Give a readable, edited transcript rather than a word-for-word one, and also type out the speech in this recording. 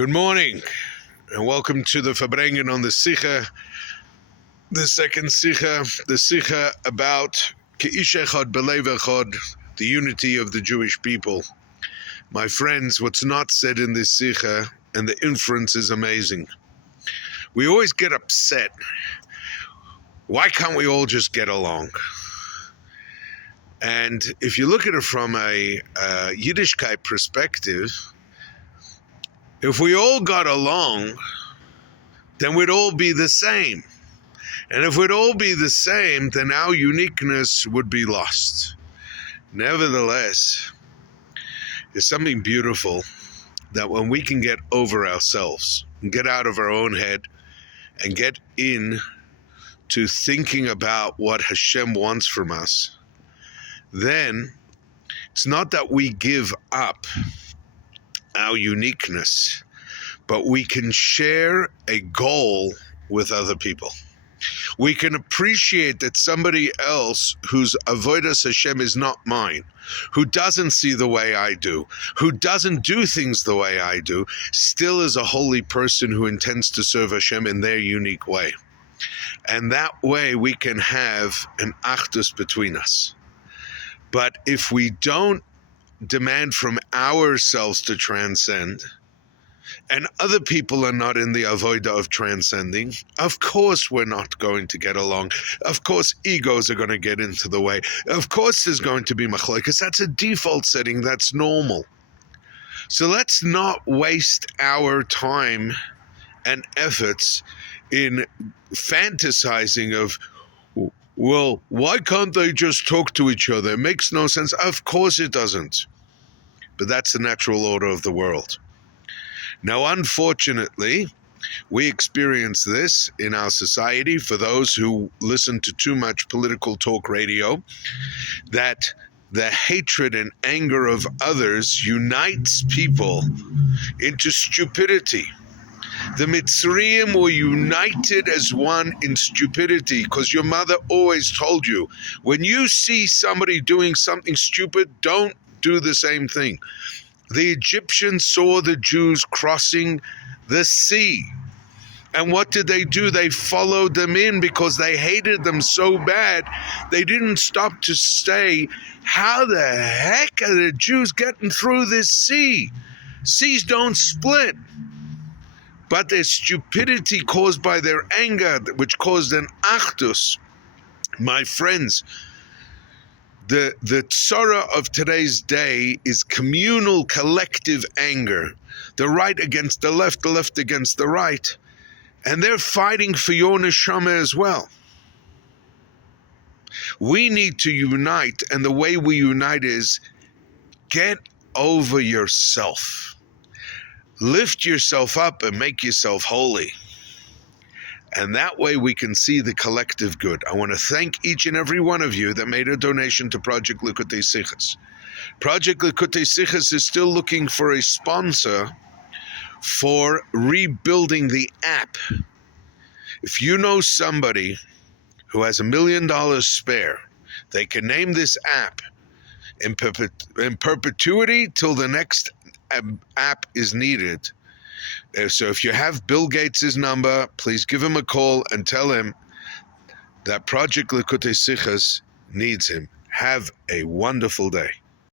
Good morning, and welcome to the Farbrengen on the Sicha, the second Sicha, the Sicha about Ke'ish Echad Belev Echad, the unity of the Jewish people. My friends, what's not said in this Sicha, and the inference is amazing. We always get upset. Why can't we all just get along? And if you look at it from a Yiddishkeit perspective, if we all got along, then we'd all be the same. And if we'd all be the same, then our uniqueness would be lost. Nevertheless, there's something beautiful that when we can get over ourselves and get out of our own head and get in to thinking about what Hashem wants from us, then it's not that we give up our uniqueness, but we can share a goal with other people. We can appreciate that somebody else whose avodas Hashem is not mine, who doesn't see the way I do, who doesn't do things the way I do, still is a holy person who intends to serve Hashem in their unique way. And that way we can have an achdus between us. But if we don't demand from ourselves to transcend, and other people are not in the avodah of transcending, of course we're not going to get along. Of course egos are going to get into the way. Of course there's going to be machlokes. That's a default setting. That's normal. So let's not waste our time and efforts in fantasizing of, well, why can't they just talk to each other? It makes no sense. Of course it doesn't. But that's the natural order of the world. Now, unfortunately, we experience this in our society for those who listen to too much political talk radio, that the hatred and anger of others unites people into stupidity. The Mitzrayim were united as one in stupidity because your mother always told you, when you see somebody doing something stupid, don't do the same thing. The Egyptians saw the Jews crossing the sea. And what did they do? They followed them in because they hated them so bad. They didn't stop to say, how the heck are the Jews getting through this sea? Seas don't split. But their stupidity caused by their anger, which caused an achdus. My friends, the tzara of today's day is communal, collective anger. The right against the left against the right. And they're fighting for your neshama as well. We need to unite, and the way we unite is get over yourself. Lift yourself up and make yourself holy. And that way we can see the collective good. I want to thank each and every one of you that made a donation to Project Likkutei Sichos. Project Likkutei Sichos is still looking for a sponsor for rebuilding the app. If you know somebody who has $1 million spare, they can name this app in perpetuity till the next app is needed. So if you have Bill Gates' number, please give him a call and tell him that Project Likkutei Sichos needs him. Have a wonderful day.